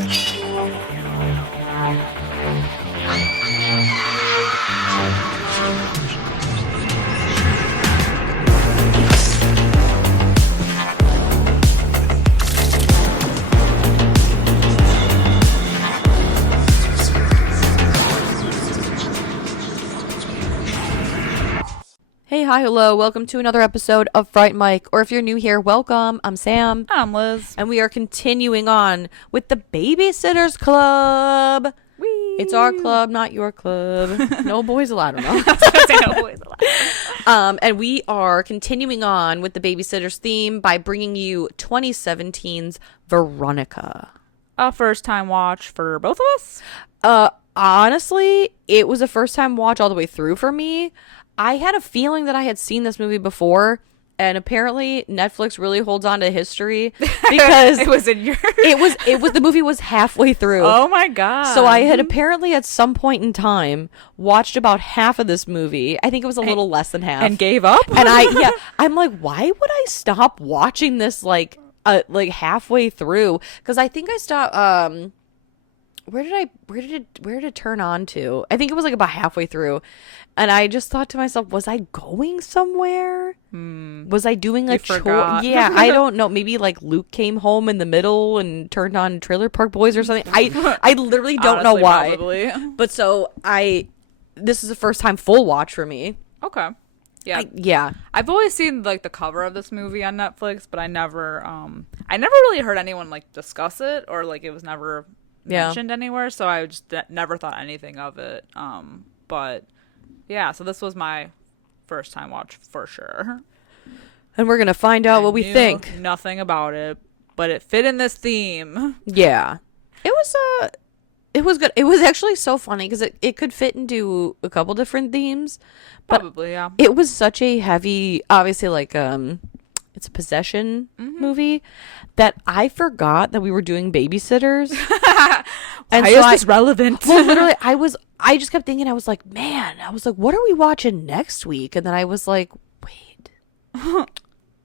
Hey, hi, hello. Welcome to another episode of Fright Mic. Or if you're new here, welcome. I'm Sam. I'm Liz. And we are continuing on with the Babysitters Club. Whee! It's our club, not your club. No boys allowed. I don't know. I was gonna say no boys allowed. And we are continuing on with the Babysitters theme by bringing you 2017's Veronica. A first time watch for both of us? Honestly, it was a first time watch all the way through for me. I had a feeling that I had seen this movie before, and apparently Netflix really holds on to history because it was in your the movie was halfway through. Oh my god. So I had apparently at some point in time watched about half of this movie. I think it was a little less than half. And gave up? And I'm like, why would I stop watching this like halfway through? Because I think I stopped where did it turn on to? I think it was like about halfway through. And I just thought to myself, was I going somewhere? Was I doing a chore? Yeah, I don't know. Maybe like Luke came home in the middle and turned on Trailer Park Boys or something. I literally don't Honestly, know why. Probably. But so this is the first time full watch for me. Okay. Yeah. Yeah. I've always seen like the cover of this movie on Netflix, but I never really heard anyone like discuss it, or like it was never mentioned anywhere, so I just never thought anything of it. But yeah, so this was my first time watch for sure. And we're going to find out what we think. Nothing about it, but it fit in this theme. Yeah. It was good. It was actually so funny because it could fit into a couple different themes. But probably, yeah. It was such a heavy, obviously like it's a possession movie that I forgot that we were doing babysitters. And why is this relevant? Well, literally, I just kept thinking, I was like, what are we watching next week? And then I was like, wait, what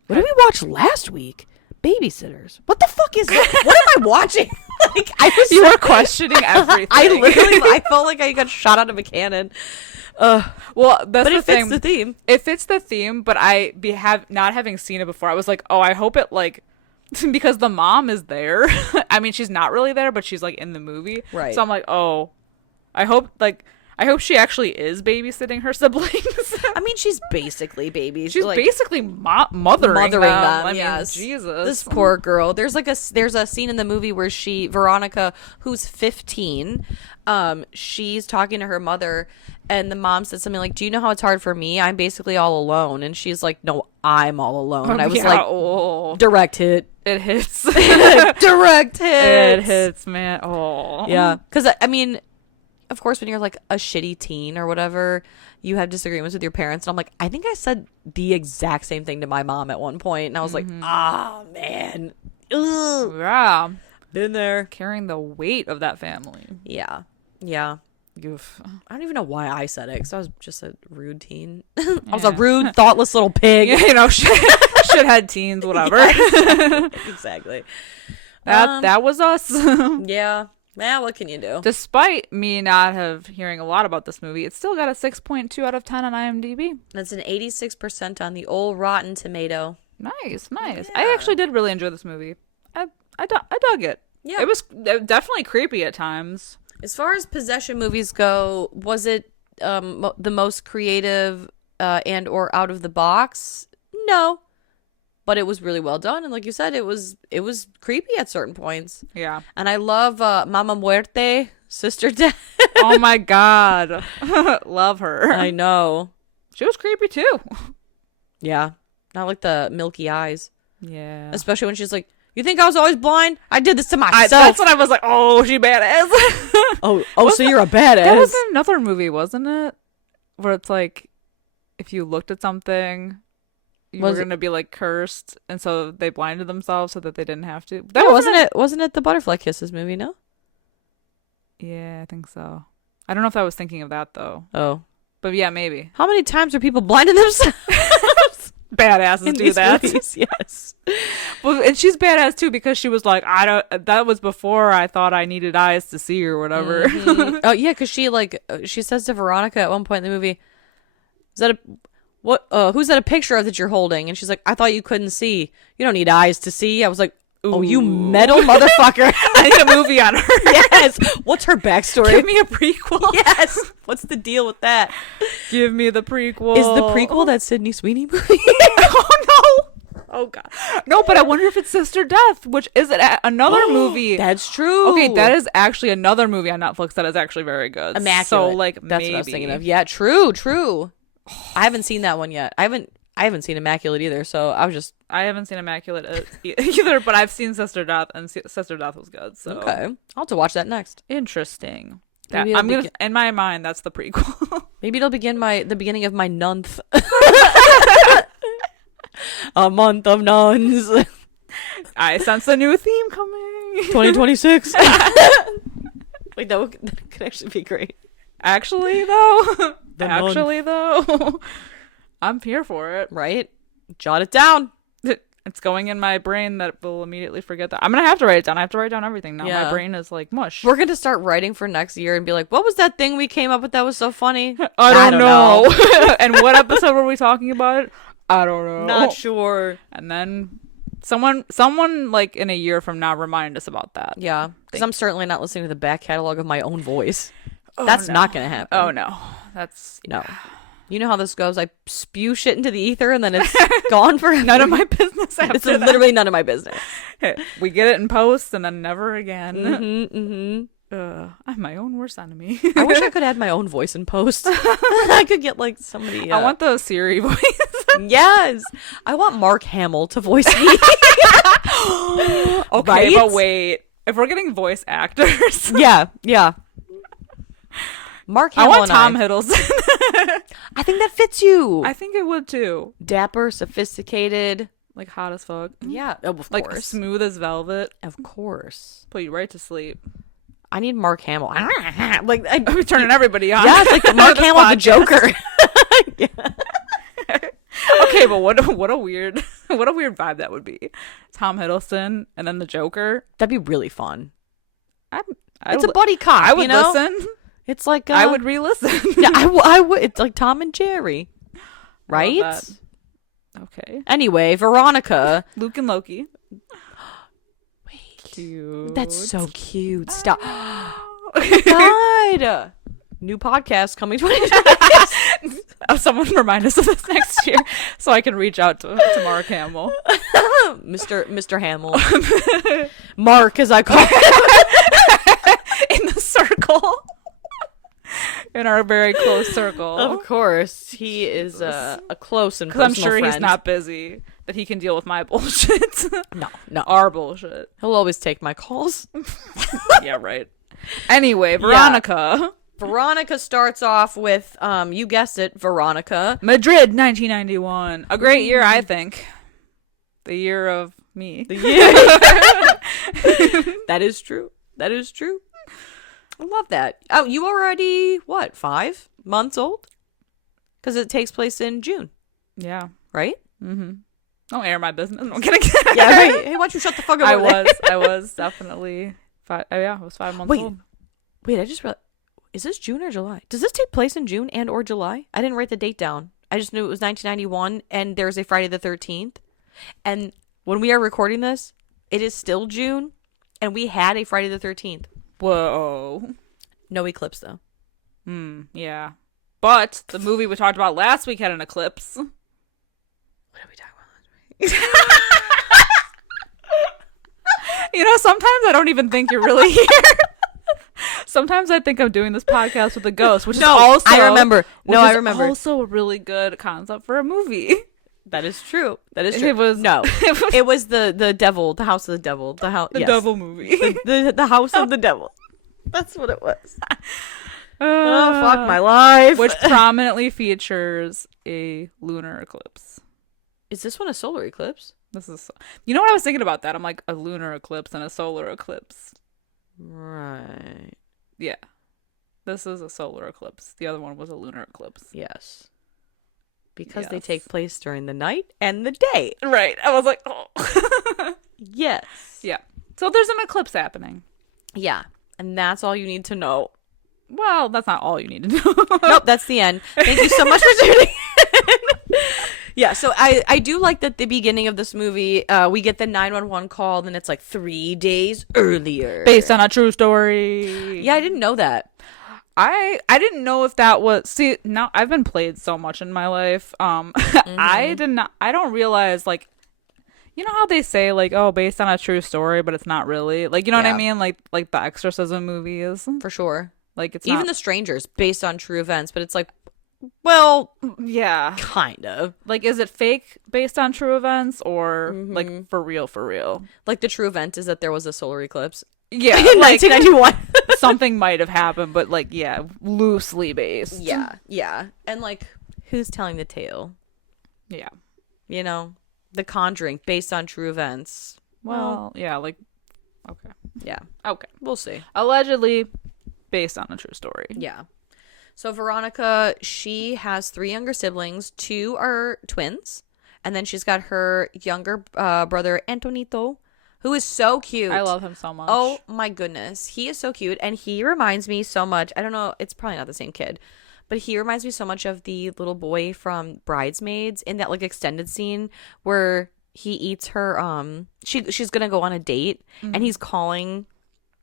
did we watch last week? Babysitters. What the fuck is that? What am I watching? Like, You were questioning everything. I felt like I got shot out of a cannon. Well, that's the thing. Fits the theme. It fits the theme, but not having seen it before, I was like, oh, I hope it like because the mom is there. I mean, she's not really there, but she's like in the movie. Right. So I'm like, oh, I hope she actually is babysitting her siblings. I mean, she's basically baby. She's like, basically mothering them. I mean, yes. Jesus. This poor girl. There's a scene in the movie where Veronica, who's 15, she's talking to her mother, and the mom said something like, "Do you know how it's hard for me? I'm basically all alone." And she's like, "No, I'm all alone." And I was direct hit. It hits. Direct hit. It hits, man. Oh. Yeah. Because, I mean, of course, when you're like a shitty teen or whatever, you have disagreements with your parents. And I'm like, I think I said the exact same thing to my mom at one point. And I was like, man. Ugh. Yeah. Been there. Carrying the weight of that family. Yeah. Yeah. Oof. I don't even know why I said it, because I was just a rude teen. I was a rude, thoughtless little pig. You know, shithead teens, whatever. Yeah, exactly. That was us. Yeah. Well, what can you do? Despite me not hearing a lot about this movie, it's still got a 6.2 out of 10 on IMDb. That's an 86% on the old Rotten Tomato. Nice. Yeah. I actually did really enjoy this movie. I dug it. Yeah. It was definitely creepy at times. As far as possession movies go, was it the most creative and or out of the box? No. But it was really well done, and like you said, it was creepy at certain points. Yeah. And I love Mama Muerte, Sister Death. Oh my god. Love her. I know. She was creepy too. Yeah. Not like the milky eyes. Yeah. Especially when she's like, "You think I was always blind? I did this to myself." That's when I was like, oh, she badass. So you're a badass. That was another movie, wasn't it? Where it's like, if you looked at something, you were going to be like cursed, and so they blinded themselves so that they didn't have to. Wasn't it the Butterfly Kisses movie, no? Yeah, I think so. I don't know if I was thinking of that though. Oh. But yeah, maybe. How many times are people blinding themselves? badasses in do these that. movies. Yes. Well, and she's badass too because she was like, I don't. That was before I thought I needed eyes to see or whatever. Oh yeah, because she says to Veronica at one point in the movie, "Is that a what? Who's that a picture of that you're holding?" And she's like, "I thought you couldn't see. You don't need eyes to see." I was like, "Oh, you metal motherfucker!" I need a movie on her. Yes. What's her backstory? Give me a prequel. Yes. What's the deal with that? Give me the prequel. Is the prequel that Sydney Sweeney movie? Oh no. Oh god. No, but I wonder if it's Sister Death, which is another movie. That's true. Okay, that is actually another movie on Netflix that is actually very good. Immaculate. So like that's maybe. what I was thinking of. Yeah, true. I haven't seen that one yet. I haven't seen Immaculate either, so I haven't seen Immaculate either, but I've seen Sister Death, and Sister Death was good. So okay. I'll have to watch that next. Interesting. Maybe I'm gonna in my mind that's the prequel. Maybe it'll begin the beginning of my nunth. A month of nuns. I sense a new theme coming. 2026. Wait, that could actually be great. Actually, though. I'm here for it. Right? Jot it down. It's going in my brain that will immediately forget that. I'm going to have to write it down. I have to write down everything now. Yeah. My brain is like mush. We're going to start writing for next year and be like, what was that thing we came up with that was so funny? I don't know. And what episode were we talking about it? I don't know. Not sure. And then someone like in a year from now remind us about that. Yeah. Because I'm certainly not listening to the back catalog of my own voice. Oh, That's no. not going to happen. Oh, no. That's... No. You know how this goes. I spew shit into the ether and then it's gone forever. None of my business after It's literally none of my business. We get it in post and then never again. Mm-hmm. I'm my own worst enemy. I wish I could add my own voice in post. I could get like somebody. I want the Siri voice. Yes. I want Mark Hamill to voice me. Okay, right? but wait. If we're getting voice actors. Yeah. Mark Hamill. I want Tom Hiddleston. I think that fits you. I think it would too. Dapper, sophisticated. Like hot as fuck. Yeah. Oh, of Like course. smooth as velvet. Of course. Put you right to sleep. I need Mark Hamill. I'm turning everybody on. Yeah, it's like Mark Hamill the Joker. Yeah. Okay, but what a weird vibe that would be. Tom Hiddleston and then the Joker. That'd be really fun. It's a buddy cop. I would you know? listen. It's like I would re-listen. Yeah, I would. It's like Tom and Jerry, right? Okay. Anyway, Veronica, Luke and Loki. Wait, Cute. that's so cute. Stop. God. New podcast coming 2020. Someone remind us of this next year so I can reach out to Mark Hamill. Mr. Hamill. Mark, as I call him. In the circle. In our very close circle. Of course. He is a close and because personal I'm sure friend. he's not busy, that he can deal with my bullshit. No. Our bullshit. He'll always take my calls. Yeah, right. Anyway, Veronica. Yeah. Veronica starts off with, you guessed it, Veronica. Madrid, 1991. A great year, I think. The year of me. The year. That is true. I love that. Oh, you already, 5 months old? Because it takes place in June. Yeah. Right? Mm-hmm. Don't air my business. I'm kidding. Yeah, right. Hey, why don't you shut the fuck up? I was definitely 5. Oh, yeah, I was 5 months old. Wait, I just realized. Is this June or July? Does this take place in June and or July? I didn't write the date down. I just knew it was 1991 and there's a Friday the 13th. And when we are recording this, it is still June and we had a Friday the 13th. Whoa. No eclipse though. Yeah. But the movie we talked about last week had an eclipse. What did we talk about last week? Sometimes I don't even think you're really here. Sometimes I think I'm doing this podcast with a ghost, which is also I remember. Also a really good concept for a movie. That is true. It was the devil, the house of the devil, the devil movie, the house of the devil. That's what it was. Oh fuck my life! Which prominently features a lunar eclipse. Is this one a solar eclipse? This is. You know what I was thinking about that? I'm like a lunar eclipse and a solar eclipse. Right. Yeah. This is a solar eclipse. The other one was a lunar eclipse. Yes. because they Yes. take place during the night and the day. Right. I was like, oh. Yes. Yeah. So there's an eclipse happening. Yeah. And that's all you need to know. Well, that's not all you need to know. Nope, that's the end. Thank you so much for tuning in. Yeah, so I do like that the beginning of this movie, we get the 911 call, and it's like 3 days earlier. Based on a true story. Yeah, I didn't know that. I didn't know if that was, see, now I've been played so much in my life. I don't realize, like, you know how they say, like, oh, based on a true story, but it's not really, like, you know what I mean, like the exorcism movies, For sure. like, it's Even not, The Strangers, based on true events, but it's like, well, yeah, kind of. like, is it fake based on true events, or like for real? Like, the true event is that there was a solar eclipse Yeah, in like 1991. something might have happened, but like, yeah, loosely based. Yeah. And like, who's telling the tale? Yeah. You know, The Conjuring, based on true events. Well, yeah, like, okay. Yeah, Okay. we'll see. Allegedly based on a true story. Yeah. So Veronica, she has 3 younger siblings. 2 are twins. And then she's got her younger brother, Antonito, who is so cute. I love him so much. Oh my goodness. He is so cute. And he reminds me so much. I don't know. It's probably not the same kid. But he reminds me so much of the little boy from Bridesmaids in that like extended scene where he eats her. She's going to go on a date and he's calling.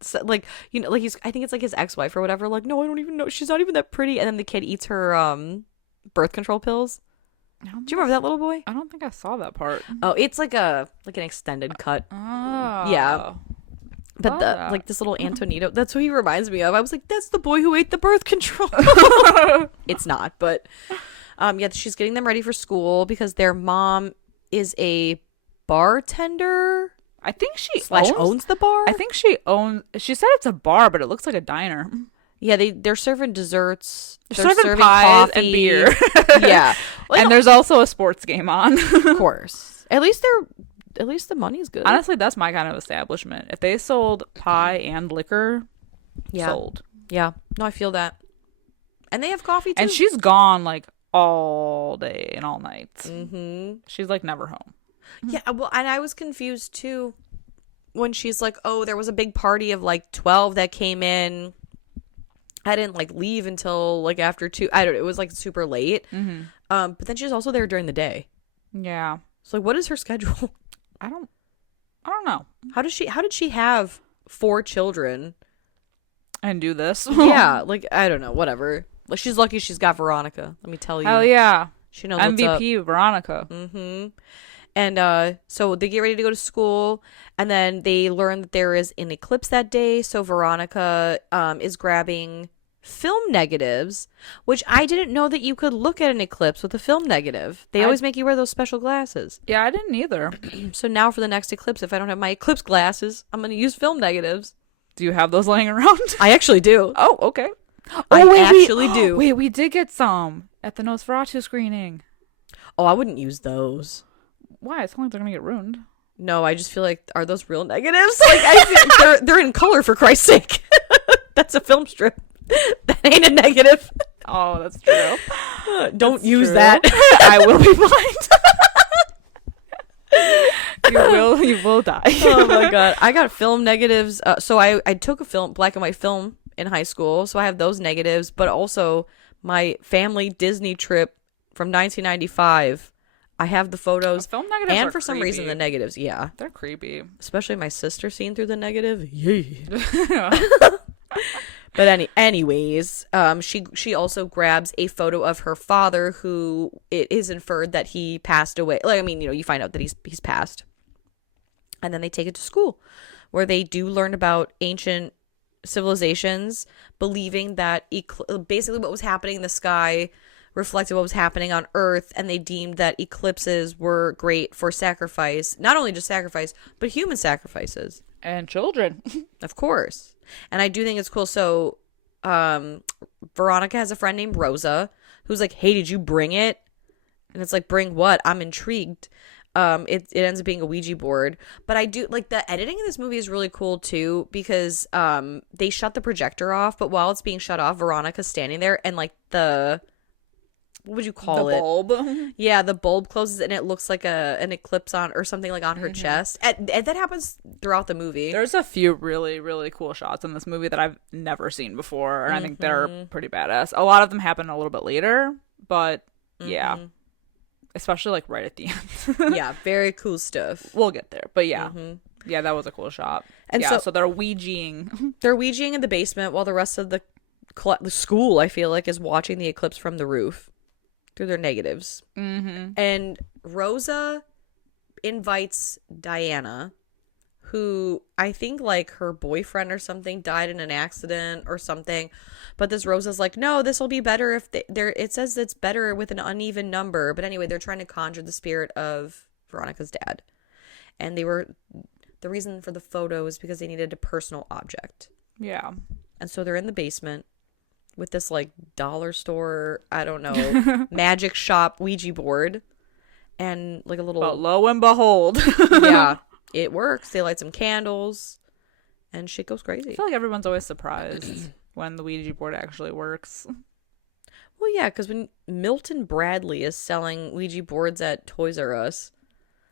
So, like, you know, like I think it's like his ex-wife or whatever. Like, no, I don't even know. She's not even that pretty. And then the kid eats her birth control pills. Do you remember that little boy? I don't think I saw that part. Oh, it's like an extended cut. Oh. Yeah. But like this little Antonito, that's who he reminds me of. I was like, that's the boy who ate the birth control. It's not, but yeah, she's getting them ready for school because their mom is a bartender. I think she owns the bar. I think she said it's a bar, but it looks like a diner. Yeah, they're serving desserts. They're serving pies coffee. and beer. Yeah. Well, and there's also a sports game on. of course. At least the money's good. Honestly, that's my kind of establishment. If they sold pie and liquor, sold. Yeah. No, I feel that. And they have coffee too. And she's gone like all day and all night. Mm-hmm. She's like never home. Yeah, well, and I was confused too when she's like, oh, there was a big party of like 12 that came in. I didn't like leave until like after 2. I don't know. It was like super late. Mm-hmm. But then she's also there during the day. Yeah. So like, what is her schedule? I don't know. How did she have 4 children And do this. yeah, like I don't know, whatever. Like she's lucky she's got Veronica. Let me tell you. Hell yeah. She knows what's up. MVP Veronica. Mm-hmm. And so they get ready to go to school, and then they learn that there is an eclipse that day. So Veronica is grabbing film negatives, which I didn't know that you could look at an eclipse with a film negative. They always make you wear those special glasses. Yeah, I didn't either. So now for the next eclipse, if I don't have my eclipse glasses, I'm going to use film negatives. Do you have those laying around? I actually do. Oh, okay. I wait, actually do. Wait, we did get some at the Nosferatu screening. Oh, I wouldn't use those. Why? It's not like they're gonna get ruined. No, I just feel like, are those real negatives? Like, they're in color, for Christ's sake. That's a film strip. That ain't a negative. Oh, that's true. Don't That's use true. that. I will be blind. You will die. Oh my god, I got film negatives. So I took a black and white film in high school, so I have those negatives. But also my family Disney trip from 1995. I have the photos, Film negatives and are for some reason creepy. the negatives. Yeah, They're creepy. especially my sister seeing through the negative. Yeah. But anyways, she also grabs a photo of her father, who it is inferred that he passed away. Like, I mean, you know, you find out that he's passed, and then they take it to school, where they do learn about ancient civilizations, believing that basically what was happening in the sky reflected what was happening on Earth, and they deemed that eclipses were great for sacrifice, not only just sacrifice, but human sacrifices. And children. Of course. And I do think it's cool. So Veronica has a friend named Rosa who's like, hey, did you bring it? And it's like, bring what? I'm intrigued. It ends up being a Ouija board. But I do like the editing in this movie is really cool too, because they shut the projector off, but while it's being shut off, Veronica's standing there, and like the what would you call it? The bulb. Yeah, the bulb closes and it looks like an eclipse on or something like on her chest. And that happens throughout the movie. There's a few really, really cool shots in this movie that I've never seen before, and I think they're pretty badass. A lot of them happen a little bit later, but yeah. Especially like right at the end. Yeah, very cool stuff. We'll get there. But yeah. Yeah, that was a cool shot. And yeah, so they're ouijaing. They're ouijaing in the basement while the rest of the school, I feel like, is watching the eclipse from the roof through their negatives. And Rosa invites Diana, who I think like her boyfriend or something died in an accident or something. But this Rosa's like, no, this will be better if it says it's better with an uneven number. But anyway, they're trying to conjure the spirit of Veronica's dad. And the reason for the photo is because they needed a personal object. Yeah. And so they're in the basement with this like dollar store, I don't know, magic shop Ouija board and like a little. But lo and behold. Yeah, it works. They light some candles and shit goes crazy. I feel like everyone's always surprised when the Ouija board actually works. Well, yeah, because when Milton Bradley is selling Ouija boards at Toys R Us.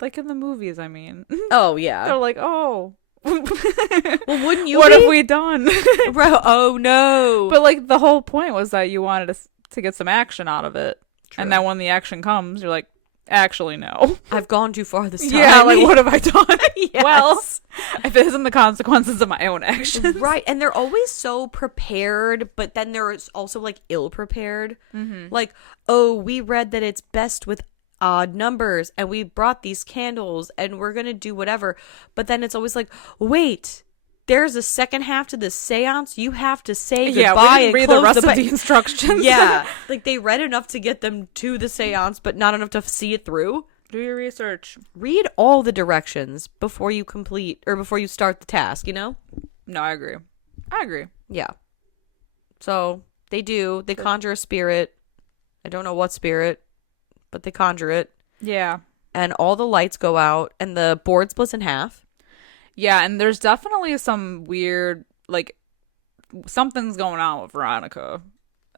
Like in the movies, I mean. Oh, yeah. They're like, oh. Well, wouldn't you What have we done? Bro, oh, no. But like the whole point was that you wanted to get some action out of it. True. And then when the action comes, you're like, actually, no. I've gone too far this time. Yeah, like, what have I done? Yes. Well, if it isn't the consequences of my own actions. Right, and they're always so prepared, but then they're also, like, ill-prepared. Like, oh, we read that it's best with odd numbers, and we brought these candles, and we're gonna do whatever. But then it's always like, wait, there's a second half to this seance. You have to say goodbye. Yeah, we didn't and read the close rest of ba- the instructions. Yeah, like they read enough to get them to the seance, but not enough to see it through. Do your research. Read all the directions before you complete or before you start the task, you know? No, I agree. Yeah. So they conjure a spirit. I don't know what spirit, but they conjure it. Yeah. And all the lights go out and the board splits in half. Yeah, and there's definitely some weird, like, something's going on with Veronica.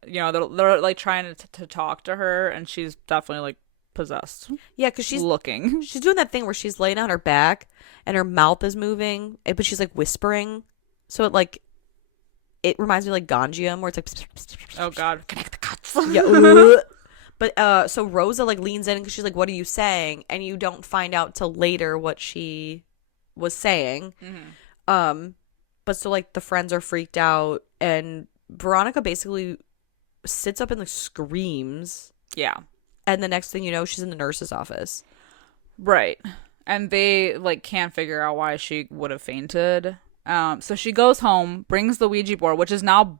You know, they're like trying to talk to her, and she's definitely like possessed. Yeah, because she's looking. She's doing that thing where she's laying on her back and her mouth is moving, but she's like whispering. So it reminds me of like Ganjiam, where it's like, oh God, connect the cuts. Yeah. But so Rosa like leans in because she's like, "What are you saying?" And you don't find out till later what she was saying. But so like the friends are freaked out, and Veronica basically sits up and like screams. Yeah. And the next thing you know, she's in the nurse's office. Right. And they like can't figure out why she would have fainted. So she goes home, brings the Ouija board, which is now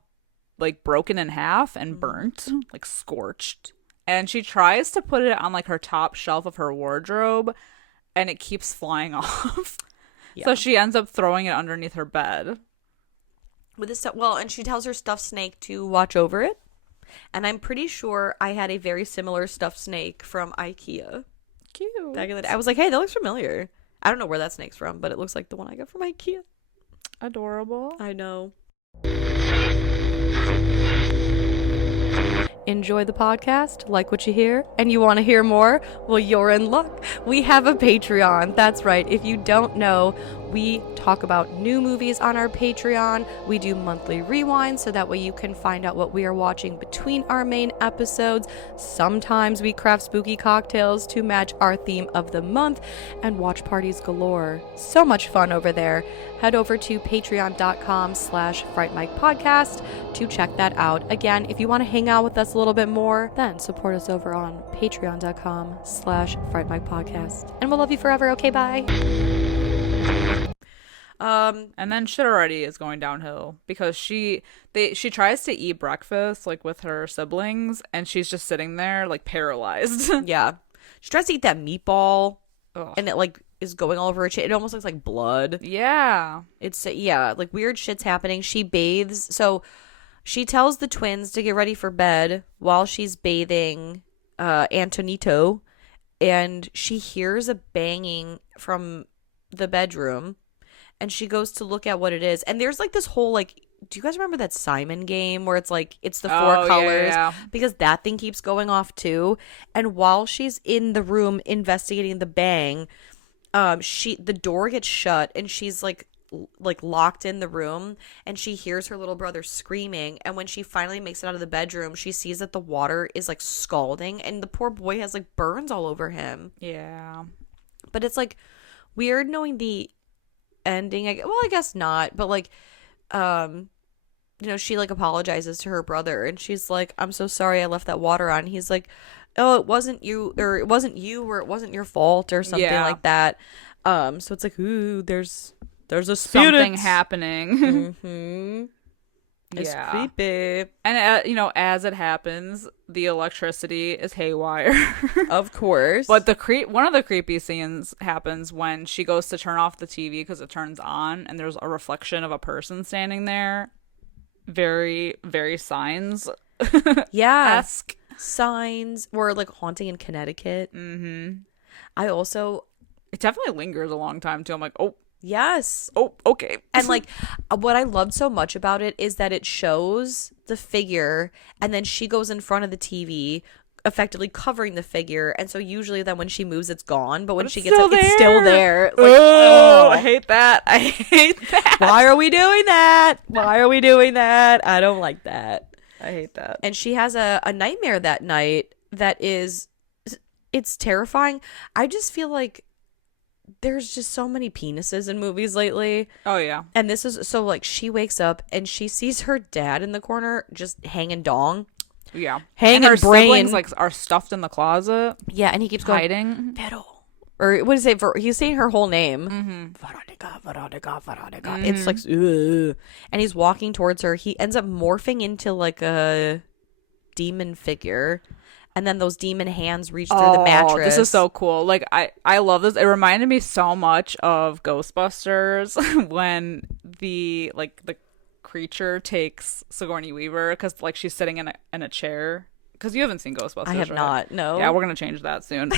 like broken in half and burnt, like scorched. And she tries to put it on like her top shelf of her wardrobe, and it keeps flying off. Yeah. So she ends up throwing it underneath her bed. With this stuff, well, and she tells her stuffed snake to watch over it. And I'm pretty sure I had a very similar stuffed snake from IKEA. Cute. Back in the day. I was like, hey, that looks familiar. I don't know where that snake's from, but it looks like the one I got from IKEA. Adorable. I know. Enjoy the podcast, like what you hear, and you want to hear more? Well, you're in luck. We have a Patreon. That's right. If you don't know, we talk about new movies on our Patreon. We do monthly rewinds, so that way you can find out what we are watching between our main episodes. Sometimes we craft spooky cocktails to match our theme of the month, and watch parties galore. So much fun over there. Head over to patreon.com/Fright Mic Podcast to check that out. Again, if you want to hang out with us a little bit more, then support us over on patreon.com/Fright Mic Podcast. And we'll love you forever. Okay, bye. And then shit already is going downhill because she tries to eat breakfast like with her siblings, and she's just sitting there like paralyzed. Yeah, she tries to eat that meatball. Ugh. And it like is going all over her chin. It almost looks like blood. Yeah, it's like weird shit's happening. She bathes, so she tells the twins to get ready for bed while she's bathing Antonito, and she hears a banging from the bedroom. And she goes to look at what it is. And there's like this whole like do you guys remember that Simon game where it's like it's the four Oh, colors? yeah. Because that thing keeps going off too. And while she's in the room investigating the bang, the door gets shut and she's like locked in the room, and she hears her little brother screaming, and when she finally makes it out of the bedroom, she sees that the water is like scalding and the poor boy has like burns all over him. Yeah. But it's like weird knowing the ending. I guess not, but like she like apologizes to her brother and she's like, I'm so sorry I left that water on. He's like, oh, it wasn't you, or it wasn't your fault, or something like that. So it's like, ooh, there's a spirit. Something happening. Mm-hmm. It's creepy. And as it happens, the electricity is haywire. Of course. But one of the creepy scenes happens when she goes to turn off the TV because it turns on and there's a reflection of a person standing there. Very, very Signs. Yeah. Esque. Signs were like haunting in Connecticut. Mm-hmm. It definitely lingers a long time too. I'm like, oh. Yes. Oh, okay. And like what I loved so much about it is that it shows the figure and then she goes in front of the TV, effectively covering the figure. And so usually then when she moves, it's gone. But when she gets up, it's still there. Like, oh, I hate that. I hate that. Why are we doing that? Why are we doing that? I don't like that. I hate that. And she has a nightmare that night it's terrifying. I just feel like there's just so many penises in movies lately. Oh, yeah. And this is so like she wakes up and she sees her dad in the corner just hanging dong. Yeah. Hanging her brain. siblings like are stuffed in the closet. Yeah, and he keeps going, hiding. Vero. Or what is it? He's saying her whole name. Mm-hmm. Veronica. Mm-hmm. It's like, ugh. And he's walking towards her. He ends up morphing into like a demon figure. And then those demon hands reach through the mattress. This is so cool. Like, I love this. It reminded me so much of Ghostbusters when the creature takes Sigourney Weaver because like she's sitting in a chair. Because you haven't seen Ghostbusters, I have right? not. No. Yeah, we're gonna change that soon.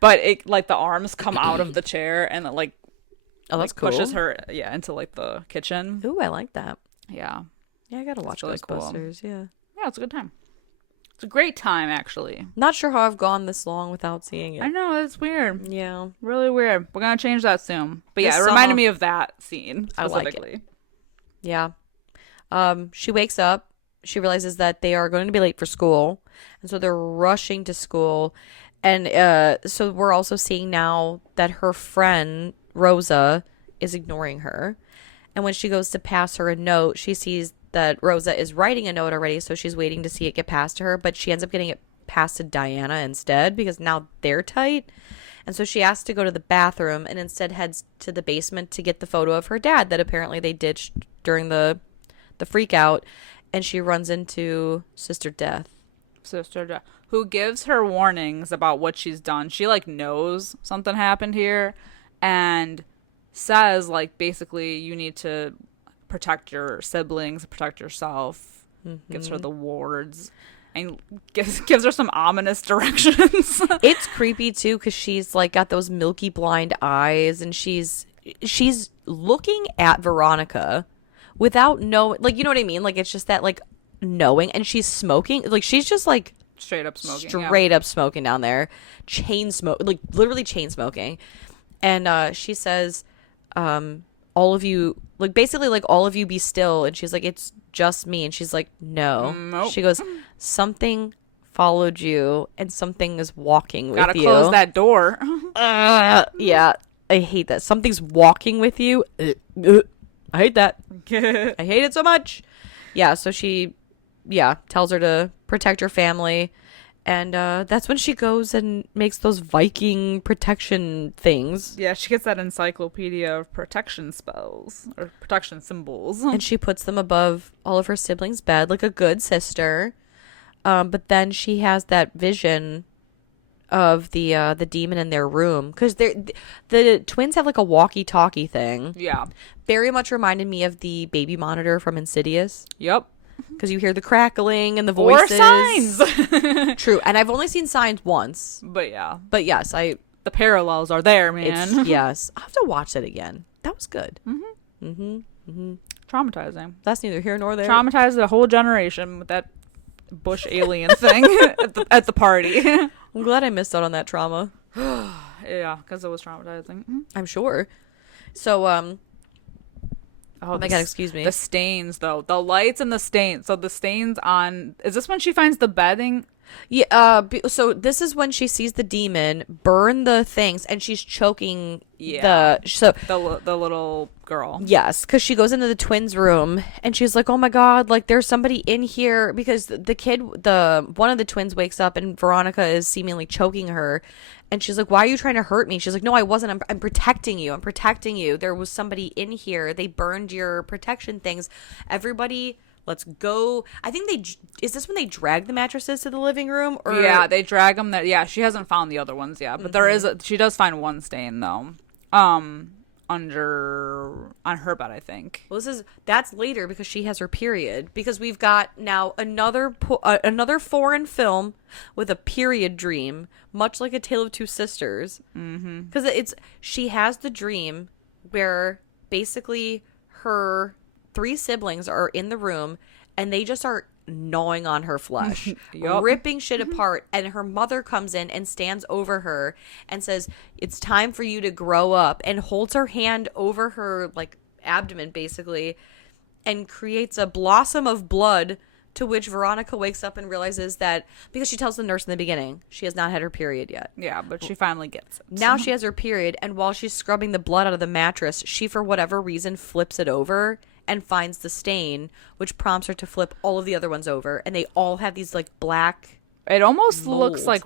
But it like the arms come out of the chair and it like that's cool. Pushes her into like the kitchen. Ooh, I like that. Yeah. Yeah, I gotta watch really Ghostbusters. Cool. Yeah, it's a good time. It's a great time, actually. Not sure how I've gone this long without seeing it. I know, it's weird. Yeah. Really weird. We're going to change that soon. But yeah, it reminded me of that scene specifically. I like it. Yeah. She wakes up. She realizes that they are going to be late for school. And so they're rushing to school. And so we're also seeing now that her friend, Rosa, is ignoring her. And when she goes to pass her a note, she sees that Rosa is writing a note already, so she's waiting to see it get passed to her, but she ends up getting it passed to Diana instead because now they're tight. And so she asks to go to the bathroom and instead heads to the basement to get the photo of her dad that apparently they ditched during the freak out, and she runs into Sister Death. Who gives her warnings about what she's done. She like knows something happened here and says like basically you need to protect your siblings, protect yourself. Mm-hmm. Gives her the wards and gives her some ominous directions. It's creepy too because she's like got those milky blind eyes and she's looking at Veronica without knowing, like, you know what I mean? Like it's just that like knowing, and she's smoking, like she's just like straight up smoking down there, like literally chain smoking. And she says, all of you, like basically like all of you be still. And she's like, it's just me. And she's like, no. Nope. She goes, something followed you and something is walking with you. Gotta close that door. Yeah, I hate that. Something's walking with you. I hate that. I hate it so much. Yeah, so she tells her to protect her family. And that's when she goes and makes those Viking protection things. Yeah, she gets that encyclopedia of protection spells or protection symbols. And she puts them above all of her siblings' bed like a good sister. But then she has that vision of the demon in their room. Because the twins have like a walkie-talkie thing. Yeah. Very much reminded me of the baby monitor from Insidious. Yep. Because you hear the crackling and the voices. Or Signs. True. And I've only seen Signs once. But yeah. But yes, the parallels are there, man. Yes. I'll have to watch that again. That was good. Mm-hmm. Mm-hmm. Traumatizing. That's neither here nor there. Traumatized a whole generation with that bush alien thing at the party. I'm glad I missed out on that trauma. Yeah, because it was traumatizing. I'm sure. So, oh my God, excuse me. The stains, though. The lights and the stains. So the stains on... Is this when she finds the bedding? Yeah, so this is when she sees the demon burn the things, and she's choking the little girl. Yes, because she goes into the twins' room, and she's like, "Oh my God, like there's somebody in here," because one of the twins wakes up, and Veronica is seemingly choking her, and she's like, "Why are you trying to hurt me?" She's like, "No, I wasn't. I'm protecting you. I'm protecting you. There was somebody in here. They burned your protection things. Everybody." Let's go. I think is this when they drag the mattresses to the living room? Or? Yeah, they drag them there. Yeah, she hasn't found the other ones yet, but she does find one stain though. On her bed, I think. Well, that's later because she has her period, because we've got now another foreign film with a period dream, much like A Tale of Two Sisters. Because she has the dream where basically her 3 siblings are in the room, and they just are gnawing on her flesh, ripping shit apart, and her mother comes in and stands over her and says, "It's time for you to grow up," and holds her hand over her like abdomen basically, and creates a blossom of blood, to which Veronica wakes up and realizes that, because she tells the nurse in the beginning she has not had her period yet. Yeah, but she finally gets it. Now she has her period, and while she's scrubbing the blood out of the mattress, she for whatever reason flips it over and finds the stain, which prompts her to flip all of the other ones over, and they all have these like black. It almost mold. looks like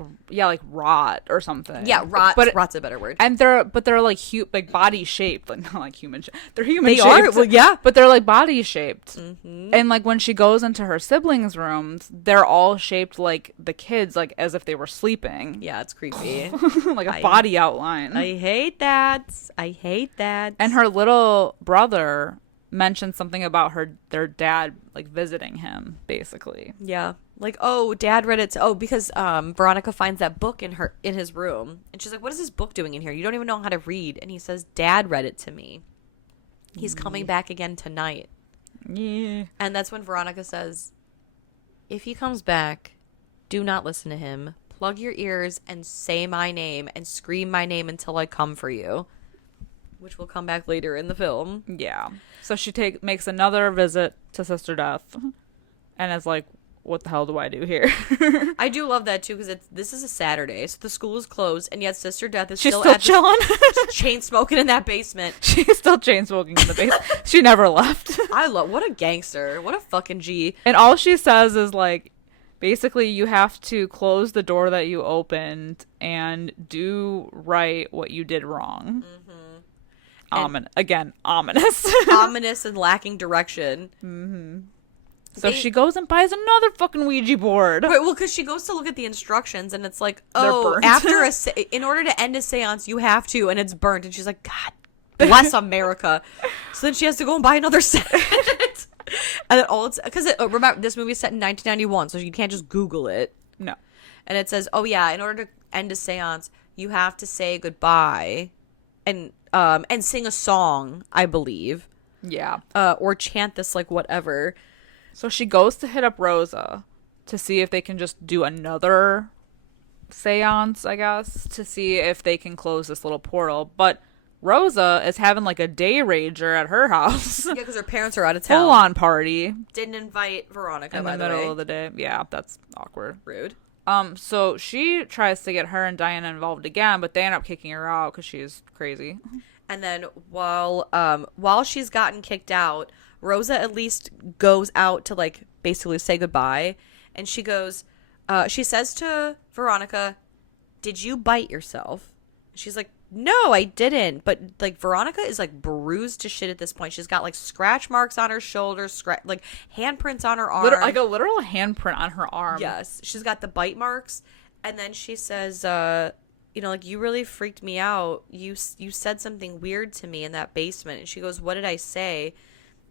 rot or something. Yeah, rot's a better word. And they're like body shaped, like not like human. They're human shaped. They are, well, yeah, but they're like body shaped. And like when she goes into her siblings' rooms, they're all shaped like the kids, like as if they were sleeping. Yeah, it's creepy. Like a body outline. I hate that. And her little brother mentioned something about their dad like visiting him, basically. Yeah. Like, oh, Dad read it. Because Veronica finds that book in his room, and she's like, "What is this book doing in here? You don't even know how to read." And he says, "Dad read it to me. He's coming back again tonight." Yeah. And that's when Veronica says, "If he comes back, do not listen to him. Plug your ears and say my name and scream my name until I come for you," which will come back later in the film. Yeah. So she makes another visit to Sister Death, and is like, "What the hell do I do here?" I do love that too, because this is a Saturday, so the school is closed, and yet Sister Death is She's still chilling, chain smoking in that basement. She's still chain smoking in the basement. She never left. What a gangster! What a fucking G! And all she says is like, basically, you have to close the door that you opened and do right what you did wrong. Again, ominous. Ominous and lacking direction. So she goes and buys another fucking Ouija board. Right, well, because she goes to look at the instructions, and it's like, They're oh, burnt. in order to end a seance, you have to, and it's burnt. And she's like, God bless America. So then she has to go and buy another set. And then remember, this movie is set in 1991, so you can't just Google it. No. And it says, oh yeah, in order to end a seance, you have to say goodbye and sing a song, I believe. Yeah. Or chant this, like, whatever. So she goes to hit up Rosa to see if they can just do another seance, I guess, to see if they can close this little portal. But Rosa is having like a day rager at her house. Yeah, because her parents are out of town. Full on party. Didn't invite Veronica, in by the the way. middle of the day. Yeah, that's awkward. Rude. So she tries to get her and Diana involved again, but they end up kicking her out because she's crazy. And then while she's gotten kicked out, Rosa at least goes out to like basically say goodbye, and she goes, she says to Veronica, "Did you bite yourself?" She's like, "No, I didn't." But like Veronica is like bruised to shit at this point. She's got like scratch marks on her shoulders, like handprints on her arm, like a literal handprint on her arm. Yes, she's got the bite marks, and then she says, like, "You really freaked me out. You said something weird to me in that basement." And she goes, "What did I say?"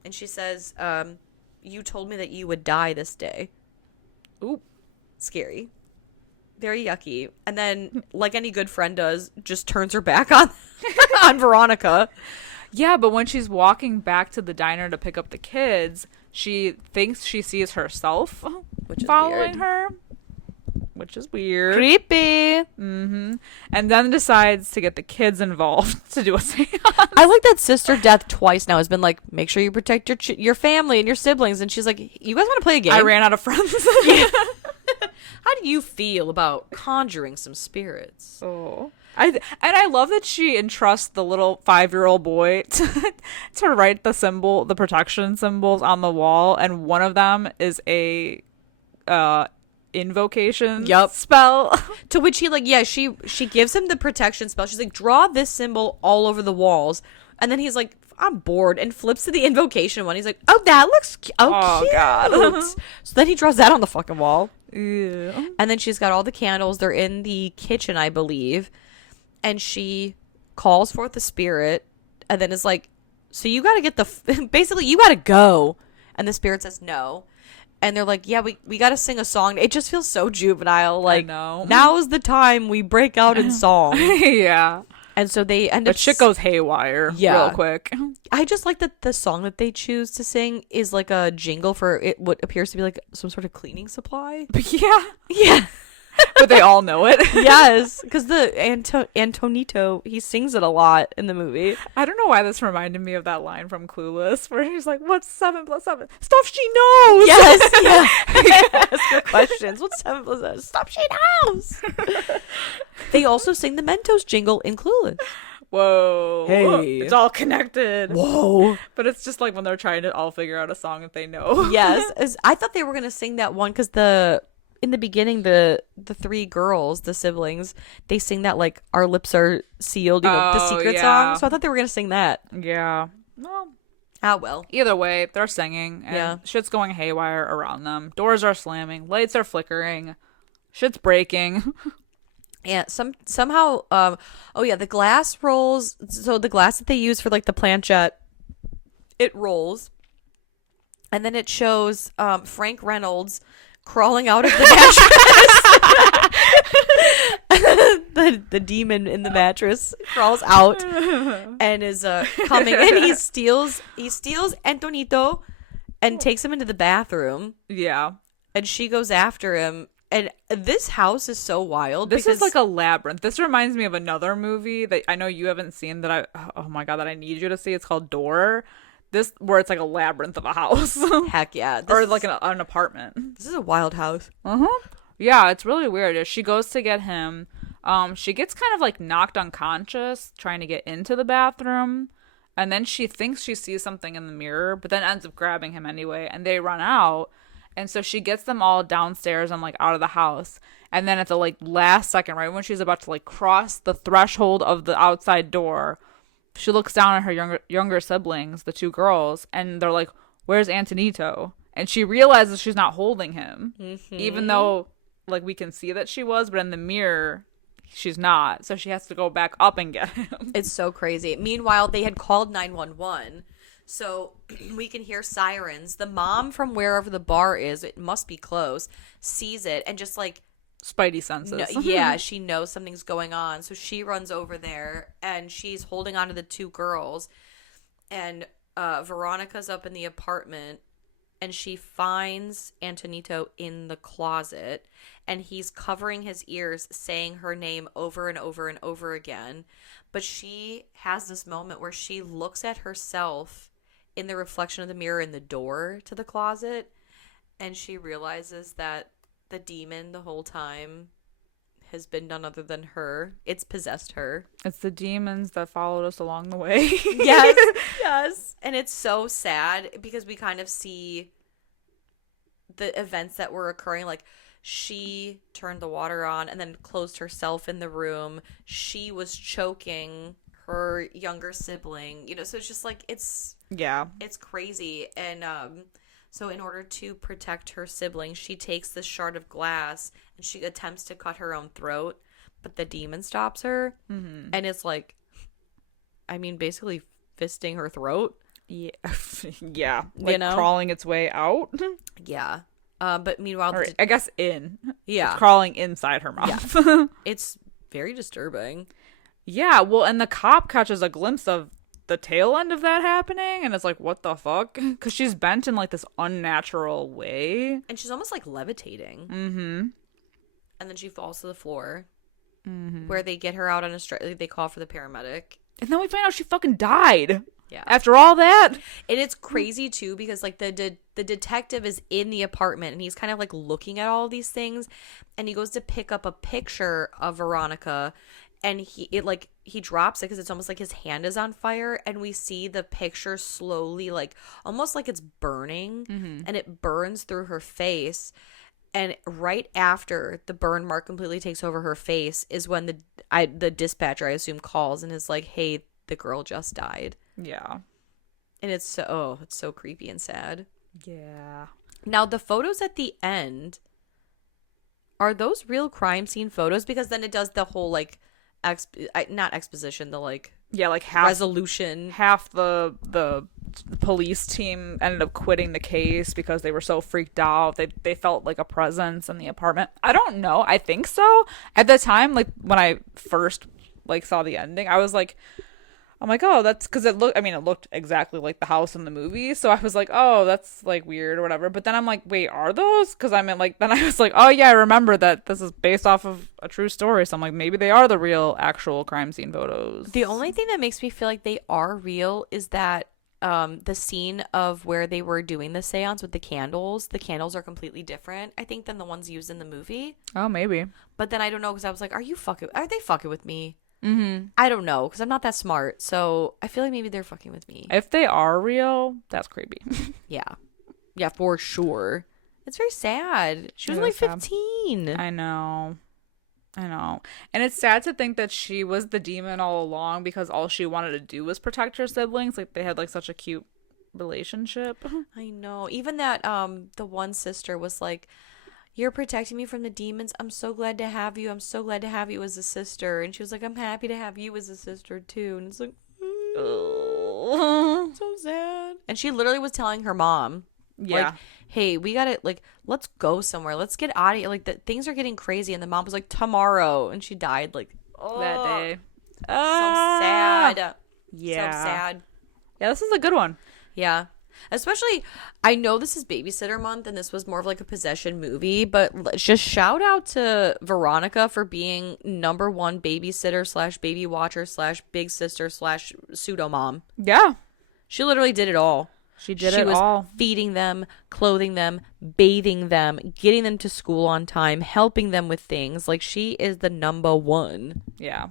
And she says, "You told me that you would die this day." Ooh. Scary. Very yucky. And then, like any good friend does, just turns her back on on Veronica. Yeah, but when she's walking back to the diner to pick up the kids, she thinks she sees herself Which is following weird. her, which is weird. Creepy. And then decides to get the kids involved to do a seance. I like that Sister Death twice now has been like, make sure you protect your family and your siblings. And she's like, you guys want to play a game? I ran out of friends. How do you feel about conjuring some spirits? Oh. I love that she entrusts the little 5-year-old boy to write the protection symbols on the wall, and one of them is a invocation spell. To which he like, she gives him the protection spell. She's like, draw this symbol all over the walls. And then he's like, I'm bored, and flips to the invocation one. He's like, oh, that looks cute. God. So then he draws that on the fucking wall. Yeah. And then she's got all the candles. They're in the kitchen, I believe. And she calls forth the spirit and then is like, so you got to get basically you got to go. And the spirit says no. And they're like, yeah, we got to sing a song. It just feels so juvenile. Like, now is the time we break out in song. Yeah. And so they end up. But shit goes haywire real quick. I just like that the song that they choose to sing is like a jingle for what appears to be like some sort of cleaning supply. Yeah. Yeah. But they all know it. Yes, because the Antonito, he sings it a lot in the movie. I don't know why this reminded me of that line from Clueless where he's like, what's 7 + 7? Stuff she knows. Yes, yeah. Ask her questions. What's 7 + 7? Stuff she knows. They also sing the Mentos jingle in Clueless. Whoa. Hey. It's all connected. Whoa. But it's just like when they're trying to all figure out a song that they know. Yes. I thought they were going to sing that one because in the beginning, the 3 girls, the siblings, they sing that like "Our Lips Are Sealed," the secret song. So I thought they were gonna sing that. Yeah. Well. Either way, they're singing, and shit's going haywire around them. Doors are slamming, lights are flickering, shit's breaking. And somehow, the glass rolls. So the glass that they use for like the planchette, it rolls, and then it shows Frank Reynolds crawling out of the mattress. the demon in the mattress crawls out and is coming, and he steals Antonito and takes him into the bathroom. Yeah. And she goes after him. And this house is so wild. This is like a labyrinth. This reminds me of another movie that I know you haven't seen that I need you to see. It's called Door. This where it's like a labyrinth of a house. Heck yeah. Or like an apartment. This is a wild house. Yeah, it's really weird. As she goes to get him, she gets kind of like knocked unconscious trying to get into the bathroom. And then she thinks she sees something in the mirror, but then ends up grabbing him anyway. And they run out. And so she gets them all downstairs and like out of the house. And then at the like last second, right when she's about to like cross the threshold of the outside door, she looks down at her younger siblings, the 2 girls, and they're like, where's Antonito? And she realizes she's not holding him, even though like we can see that she was, but in the mirror, she's not. So she has to go back up and get him. It's so crazy. Meanwhile, they had called 911. So we can hear sirens. The mom from wherever the bar is, it must be close, sees it and just like Spidey senses. She knows something's going on. So she runs over there and she's holding on to the 2 girls. And Veronica's up in the apartment and she finds Antonito in the closet and he's covering his ears saying her name over and over and over again. But she has this moment where she looks at herself in the reflection of the mirror in the door to the closet, and she realizes that the demon the whole time has been none other than her. It's possessed her. It's the demons that followed us along the way. Yes. And it's so sad because we kind of see the events that were occurring. Like, she turned the water on and then closed herself in the room. She was choking her younger sibling, so it's just like it's crazy. And so in order to protect her sibling, she takes this shard of glass and she attempts to cut her own throat, but the demon stops her. And it's like, I mean, basically fisting her throat. Yeah. Like crawling its way out. Yeah. But meanwhile, I guess in. Yeah. It's crawling inside her mouth. Yeah. It's very disturbing. Yeah, well, and the cop catches a glimpse of the tail end of that happening, and it's like, what the fuck? Because she's bent in like this unnatural way, and she's almost like levitating. And then she falls to the floor, where they get her out on a stretcher. They call for the paramedic, and then we find out she fucking died. Yeah. After all that. And it's crazy too, because like the detective is in the apartment, and he's kind of like looking at all these things, and he goes to pick up a picture of Veronica, and he drops it because it's almost like his hand is on fire, and we see the picture slowly, like almost like it's burning, and it burns through her face. And right after the burn mark completely takes over her face is when the dispatcher, I assume, calls and is like, hey, the girl just died. Yeah. And it's so creepy and sad. Yeah. Now, the photos at the end, are those real crime scene photos? Because then it does the whole, like, not exposition, the, like, yeah, like half resolution. Half the police team ended up quitting the case because they were so freaked out. They felt like a presence in the apartment. I don't know. I think so. At the time, like, when I first, like, saw the ending, I was like, I'm like, oh, that's because it looked exactly like the house in the movie. So I was like, oh, that's like weird or whatever. But then I'm like, wait, are those? Because I mean, like, then I was like, oh yeah, I remember that this is based off of a true story. So I'm like, maybe they are the real actual crime scene photos. The only thing that makes me feel like they are real is that the scene of where they were doing the seance with the candles are completely different, I think, than the ones used in the movie. Oh, maybe. But then I don't know, because I was like, are they fucking with me? I don't know, because I'm not that smart, so I feel like maybe they're fucking with me. If they are real, that's creepy. Yeah, for sure. It's very sad. She was only 15. I know. And it's sad to think that she was the demon all along, because all she wanted to do was protect her siblings. Like, they had like such a cute relationship. I know. Even that the one sister was like, you're protecting me from the demons. I'm so glad to have you. I'm so glad to have you as a sister. And she was like, I'm happy to have you as a sister too. And it's like, oh, so sad. And she literally was telling her mom, like, hey, we gotta, like, let's go somewhere. Let's get out of here. Like, things are getting crazy. And the mom was like, tomorrow. And she died, like, that day. So sad. Yeah. So sad. Yeah, this is a good one. Yeah. Especially, I know this is babysitter month and this was more of like a possession movie, but just shout out to Veronica for being number one babysitter / baby watcher / big sister / pseudo mom. Yeah. She literally did it all. She was feeding them, clothing them, bathing them, getting them to school on time, helping them with things. Like, she is the number one. Yeah.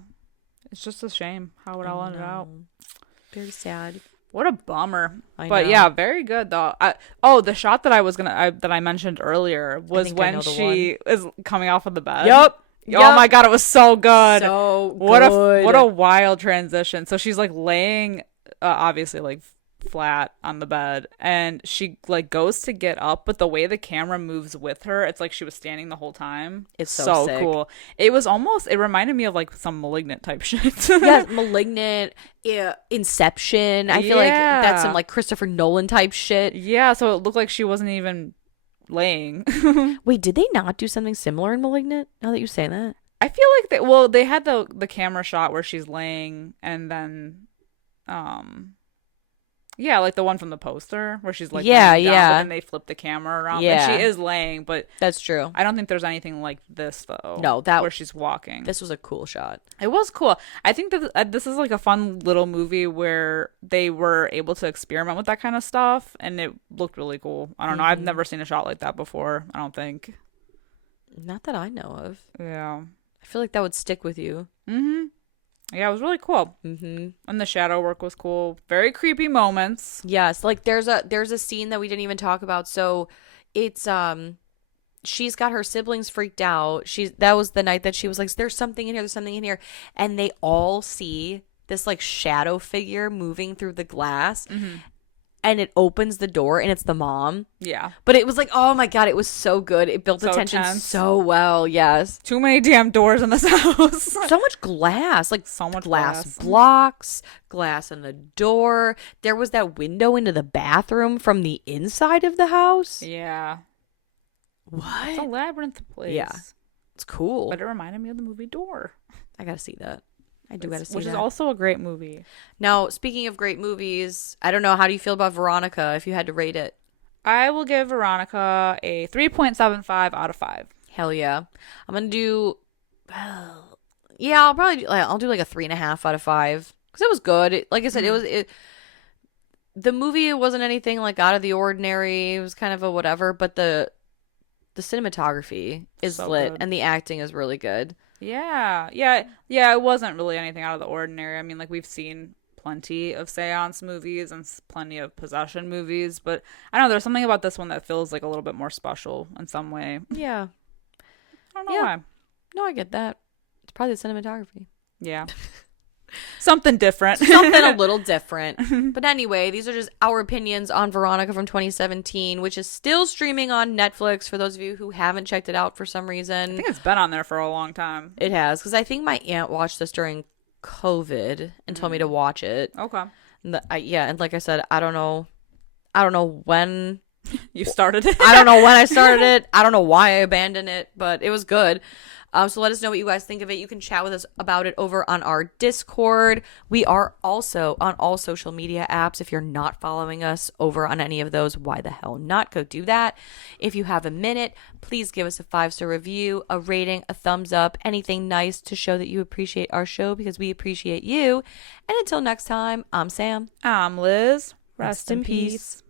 It's just a shame how it all ended out. Very sad. What a bummer. But yeah, very good though. The shot that that I mentioned earlier was when she is coming off of the bed. Yep. Oh my god, it was so good. So good. What a wild transition. So she's like laying, obviously like flat on the bed, and she like goes to get up, but the way the camera moves with her, it's like she was standing the whole time. It's so sick. Cool. It reminded me of like some Malignant type shit. Yeah, Malignant, Inception. I feel like that's some like Christopher Nolan type shit. Yeah, so it looked like she wasn't even laying. Wait, did they not do something similar in Malignant? Now that you say that, I feel like they had the camera shot where she's laying, and then yeah, like the one from the poster where she's like laying down, but then they flip the camera around. Yeah, and she is laying, but that's true. I don't think there's anything like this though. No, where she's walking. This was a cool shot. It was cool. I think that this is like a fun little movie where they were able to experiment with that kind of stuff, and it looked really cool. I don't know. I've never seen a shot like that before. I don't think. Not that I know of. Yeah. I feel like that would stick with you. Yeah, it was really cool. And the shadow work was cool. Very creepy moments. Yes, like there's a scene that we didn't even talk about. So it's she's got her siblings freaked out. That was the night that she was like, there's something in here, and they all see this like shadow figure moving through the glass. And it opens the door, and it's the mom. Yeah. But it was like, oh my god, it was so good. It built the tension so well. Yes. Too many damn doors in this house. So much glass. Like, so much glass blocks, glass in the door. There was that window into the bathroom from the inside of the house. Yeah. What? It's a labyrinth place. Yeah. It's cool. But it reminded me of the movie Door. I gotta see that. I do gotta see which that. is also a great movie. Now, speaking of great movies, I don't know, how do you feel about Veronica if you had to rate it? I will give Veronica a 3.75 out of 5. Hell yeah. I'm gonna do, yeah, I'll do like a 3.5 out of 5 because it was good. Like I said, the movie wasn't anything like out of the ordinary. It was kind of a whatever, but the cinematography is So lit good. and the acting is really good. Yeah. It wasn't really anything out of the ordinary. I mean, like, we've seen plenty of seance movies and plenty of possession movies, but I don't know, there's something about this one that feels like a little bit more special in some way. Yeah. I don't know why. No, I get that. It's probably the cinematography. Yeah. Something different. Something a little different. But anyway, these are just our opinions on Veronica from 2017, which is still streaming on Netflix for those of you who haven't checked it out for some reason. I think it's been on there for a long time. It has, because I think my aunt watched this during COVID and told me to watch it. Okay. And like I said, I don't know when You started it. I don't know when I started it. I don't know why I abandoned it, but it was good. So let us know what you guys think of it. You can chat with us about it over on our Discord. We are also on all social media apps. If you're not following us over on any of those, why the hell not? Go do that. If you have a minute, please give us a 5-star review, a rating, a thumbs up, anything nice to show that you appreciate our show, because we appreciate you. And until next time, I'm Sam. I'm Liz. Rest in peace.